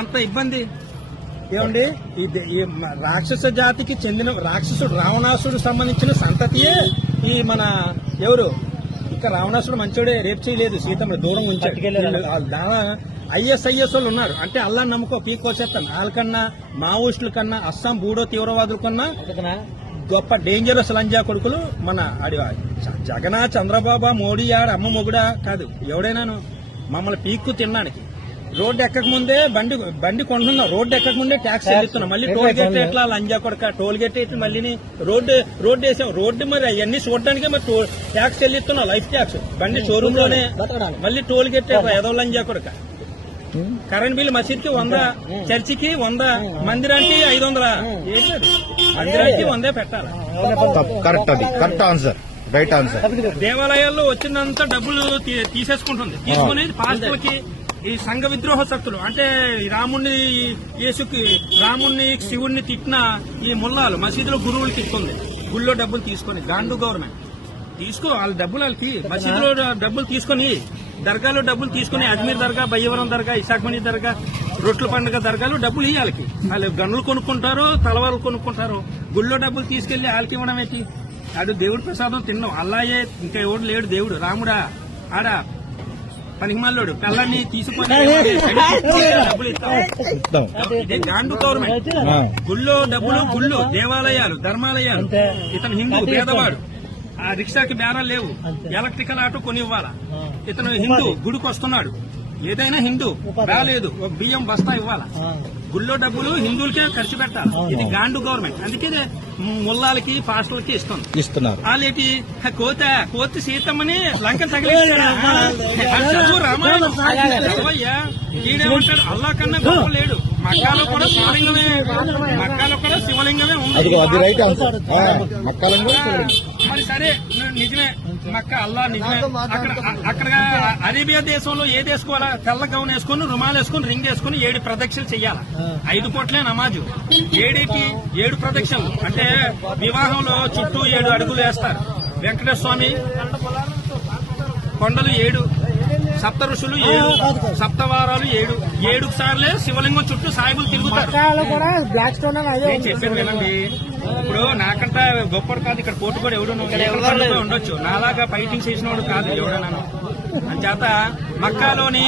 ఎంత ఇబ్బంది ఏమండి. ఈ రాక్షస జాతికి చెందిన రాక్షసుడు రావణాసుడు సంబంధించిన సంతతియే ఈ మన ఎవరు ఇంకా రావణాసుడు మంచోడే, రేపు చేయలేదు, సీతమ్మ దూరం ఉంచాడు. ఐఎస్ఐఎస్ వాళ్ళు ఉన్నారు అంటే అల్లా నమ్ముకో పీకోసేస్తాను. వాళ్ళకన్నా మావోయిస్టుల కన్నా అస్సాం బూడో తీవ్రవాదుల కన్నా గొప్ప డేంజరస్ లంజా కొడుకులు మన జగన్, చంద్రబాబు, మోడీ ఆడ అమ్మ మొగుడా కాదు ఎవడైనాను మమ్మల్ని పీక్కు తినడానికి. రోడ్డు ఎక్కక ముందే బండి కొంటున్నాం, రోడ్డు ఎక్కక ముందే ట్యాక్స్ చెల్లిస్తున్నాం. మళ్ళీ టోల్ గేట్ ఎట్లా లంజా కొడక టోల్ గేట్ ఎట్లా మళ్ళీ రోడ్డు వేసాం. రోడ్డు మరి అవన్నీ చూడడానికే మరి ట్యాక్స్ చెల్లిస్తున్నాం, లైఫ్ ట్యాక్స్. బండి షోరూమ్ లోనే మళ్ళీ టోల్ గేట్ ఏదో లంజా కొడక. కరెంట్ బిల్ మసీద్కి 100, చర్చికి 100, మందిరానికి 500. మందిరానికి 100 పెట్టాలి. దేవాలయాల్లో వచ్చినంత డబ్బులు తీసేసుకుంటుంది. తీసుకుని పాస్టర్లకి ఈ సంఘ విద్రోహ శక్తులు అంటే రాముణ్ణి శివుణ్ణి తిట్టిన ఈ ముల్లాలు మసీదులో గురువులకి ఇస్తుంది. గుళ్ళో డబ్బులు తీసుకొని గాండు గవర్నమెంట్ వాళ్ళ డబ్బులు వాళ్ళకి మసీదులో డబ్బులు తీసుకొని, దర్గాలో డబ్బులు తీసుకుని, అజ్మీర్ దర్గా, బయ్యవరం దర్గా, ఇసాక్మణి దర్గా, రొట్ల పండుగ దర్గాలు డబ్బులు ఇవ్వాలి. వాళ్ళు గన్నులు కొనుక్కుంటారు, తలవారు కొనుక్కుంటారు. గుళ్ళో డబ్బులు తీసుకెళ్లి వాళ్ళకి ఇవ్వడం ఏంటి? ఆడు దేవుడి ప్రసాదం తిన్నాం. అల్లాయే ఇంకా ఎవడు లేడు దేవుడు. రాముడా ఆడ పనికిమాలోడు పిల్లల్ని తీసుకొని డబ్బులు ఇస్తాం. ఇదే గాండు గవర్నమెంట్. గుళ్ళో డబ్బులు, గుళ్ళు, దేవాలయాలు, ధర్మాలయాలు. ఇతను హిందూ పేదవాడు, ఆ రిక్షాకి బేరాలు లేవు, ఎలక్ట్రికల్ ఆటో కొని ఇవ్వాలా. ఇతను హిందూ గుడికి వస్తున్నాడు, ఏదైనా హిందూ రాలేదు, ఒక బియ్యం బస్తా ఇవ్వాలా. గుళ్ళో డబ్బులు హిందువులకే ఖర్చు పెట్టాలి. ఇది గాండు గవర్నమెంట్. అందుకే ముల్లాలకి పాస్టర్లకి ఇస్తున్నారు. వాళ్ళేటి కోతి సీతమ్మని లంకను తగిలించాడు. రామాయణం చదవయ్యా. ఈడేమంటాడు అల్లా కన్నా గొప్ప లేడు. మక్కాలో కూడా శివలింగమే ఉంది. మరి సరే నిజమే, మక్క అల్లా నిజమే. అక్కడ అరేబియా దేశంలో ఏదేసుకోవాలా? తెల్ల గౌన్ వేసుకుని, రుమాలు వేసుకుని, రింగ్ వేసుకుని 7 ప్రదక్షిణలు చెయ్యాలా. 5 పూట్లే నమాజు. 7 ప్రదక్షిణలు అంటే వివాహంలో చుట్టూ 7 అడుగులు వేస్తారు. వెంకటేశ్వర స్వామి కొండలు 7, సప్త ఋషులు 7, సప్తవారాలు 7 సార్లే శివలింగం చుట్టూ సాయిబులు తిరుగుతారు. చెప్పాను వినండి. ఇప్పుడు నాకంటే గొప్పడు కాదు ఇక్కడ పోటీ కూడా ఎవడు ఉండొచ్చు. నాలాగా ఫైటింగ్ చేసినవాడు కాదు ఎవడన్నాను. అంచేత మక్కాలోని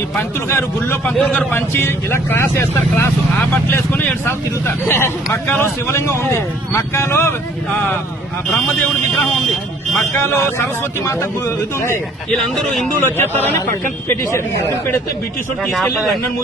ఈ పంతులు గారు, గుళ్ళో పంతులు గారు పంచి ఇలా క్రాస్ వేస్తారు. క్రాస్ ఆ బట్టలు వేసుకుని 7 సార్లు తిరుగుతారు. మక్కాలో శివలింగం ఉంది, మక్కాలో బ్రహ్మదేవుడి విగ్రహం ఉంది, మక్కాలో సరస్వతి మాత ఇది ఉంది. వీళ్ళందరూ హిందువులు వచ్చేస్తారని పక్కన పెట్టేశారు. పక్కన పెడితే బ్రిటిష్ తీసుకెళ్లి లండన్